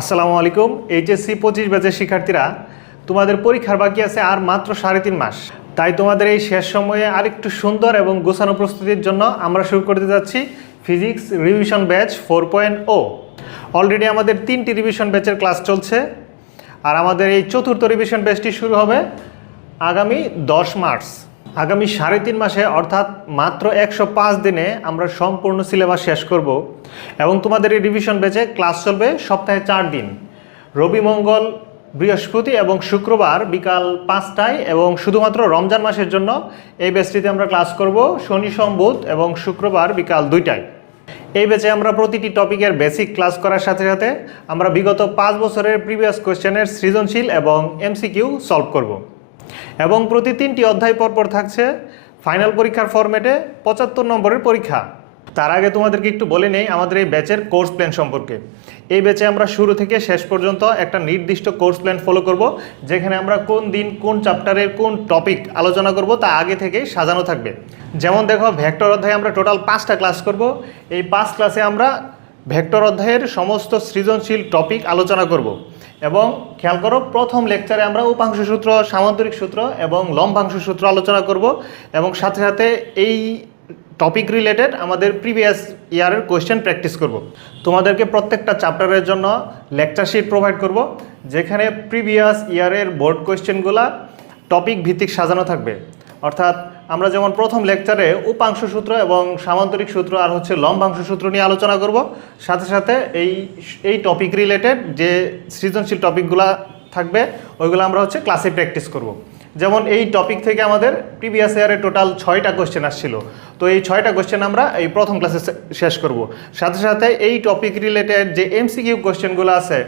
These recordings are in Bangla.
আসসালামু আলাইকুম। এইচএসসি 25 ব্যাচের শিক্ষার্থীরা, তোমাদের পরীক্ষার বাকি আছে আর মাত্র 3.5 মাস। তাই তোমাদের এই শেষ সময়ে আরেকটু সুন্দর এবং গোছানো প্রস্তুতির জন্য আমরা শুরু করতে যাচ্ছি ফিজিক্স রিভিশন ব্যাচ 4.0। অলরেডি আমাদের 3টি রিভিশন ব্যাচের ক্লাস চলছে, আর আমাদের এই চতুর্থ রিভিশন ব্যাচটি শুরু হবে আগামী 10 মার্চ। আগামী 3.5 মাসে অর্থাৎ মাত্র 105 দিনে আমরা সম্পূর্ণ সিলেবাস শেষ করব এবং তোমাদের এই রিভিশন ব্যাচে ক্লাস চলবে সপ্তাহে 4 দিন, রবি, মঙ্গল, বৃহস্পতি এবং শুক্রবার বিকাল 5টায়, এবং শুধুমাত্র রমজান মাসের জন্য এই ব্যাচটিতে আমরা ক্লাস করব শনি, সোম, বুধ এবং শুক্রবার বিকাল 2টায়। এই ব্যাচে আমরা প্রতিটি টপিকের বেসিক ক্লাস করার সাথে সাথে আমরা বিগত 5 বছরের প্রিভিয়াস কোয়েশ্চেনের সৃজনশীল এবং এমসিকিউ সলভ করব, এবং প্রতি 3টি অধ্যায় পরপর থাকছে ফাইনাল পরীক্ষার ফরম্যাটে 75 নম্বরের পরীক্ষা। তার আগে তোমাদেরকে একটু বলে নেই আমাদের এই ব্যাচের কোর্স প্ল্যান সম্পর্কে। এই ব্যাচে আমরা শুরু থেকে শেষ পর্যন্ত একটা নির্দিষ্ট কোর্স প্ল্যান ফলো করব, যেখানে আমরা কোন দিন কোন চ্যাপ্টারের কোন টপিক আলোচনা করব তা আগে থেকেই সাজানো থাকবে। যেমন দেখো, ভেক্টর অধ্যায়ে আমরা টোটাল 5টা ক্লাস করব। এই 5 ক্লাসে আমরা ভেক্টর অধ্যায়ের সমস্ত সৃজনশীল টপিক আলোচনা করব, এবং খেয়াল করো, প্রথম লেকচারে আমরা উপাংশ সূত্র, সামান্তরিক সূত্র এবং লম্বাংশ সূত্র আলোচনা করব, এবং সাথে সাথে এই টপিক রিলেটেড আমাদের প্রিভিয়াস ইয়ারের কোয়েশ্চেন প্র্যাকটিস করব। তোমাদেরকে প্রত্যেকটা চ্যাপ্টারের জন্য লেকচার শিট প্রোভাইড করব, যেখানে প্রিভিয়াস ইয়ারের বোর্ড কোয়েশ্চেনগুলো টপিক ভিত্তিক সাজানো থাকবে। অর্থাৎ আমরা যেমন প্রথম লেকচারে উপাংশ সূত্র এবং সামান্তরিক সূত্র আর লম্বাংশ সূত্র নিয়ে আলোচনা করব, সাথে সাথে এই টপিক রিলেটেড যে সৃজনশীল টপিকগুলো থাকবে ওইগুলো আমরা ক্লাসে প্র্যাকটিস করব। যেমন এই টপিক থেকে আমাদের প্রিভিয়াস ইয়ারে টোটাল 6টা কোয়েশ্চেন আসছিল, তো এই 6টা কোয়েশ্চেন আমরা এই প্রথম ক্লাসে শেষ করব। সাথে সাথে এই টপিক রিলেটেড যে এমসিকিউ কোয়েশ্চেনগুলো আছে,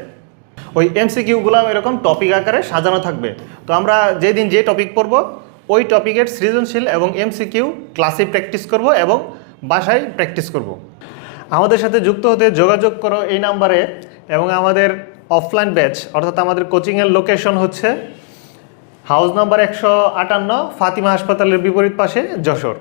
ওই এমসিকিউগুলো এরকম টপিক আকারে সাজানো থাকবে। তো আমরা যেদিন যে টপিক পড়ব ওই টপিকের সৃজনশীল এবং এমসিকিউ ক্লাসে প্র্যাকটিস করব এবং বাসায় প্র্যাকটিস করব। আমাদের সাথে যুক্ত হতে যোগাযোগ করো এই নাম্বারে, এবং আমাদের অফলাইন ব্যাচ অর্থাৎ আমাদের কোচিংয়ের লোকেশন হচ্ছে হাউস নাম্বার 158, ফাতিমা হাসপাতালের বিপরীত পাশে, যশোর।